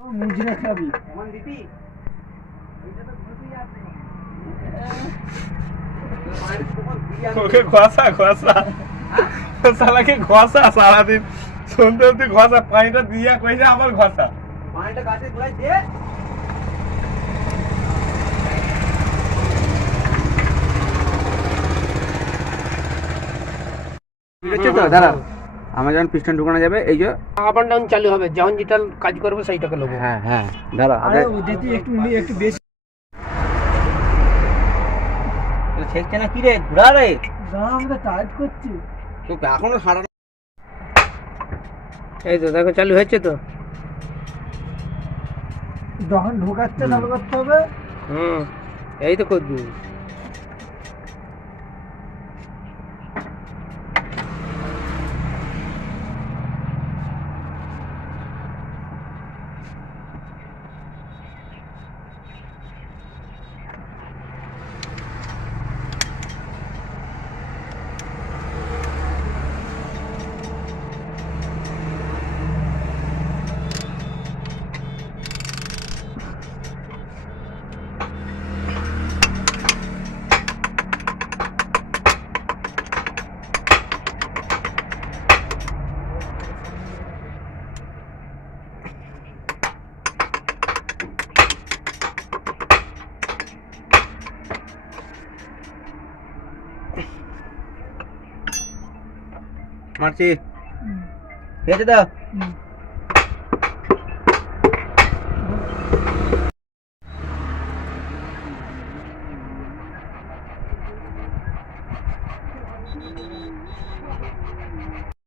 মুজরে খাবি ওকে ঘষা ঘষা শালাকে ঘষা সারাদিন শুনতে শুনতে ঘষা পানিটা দিয়া কইছে আমার ঘষা পানিটা গাছে ঘুরাই দে বুঝছো তো দাঁড়া আমার যখন পিস্টন ঢুকানো যাবে এই যে আপ এন্ড ডাউন চালু হবে যখন যেটা কাজ করবে সেইটাকে নেবো হ্যাঁ হ্যাঁ দাঁড়া আরে দিদি একটু বেশি ঠেকছে না কি রে ঘুরা রে দাম আমরা টাইট করছি তো এখনো হাঁটা এই তো দেখো চালু হচ্ছে তো যখন ঢোকাচ্ছে চালু করতে হবে এই তো করবি মারছি ঠিক আছে তো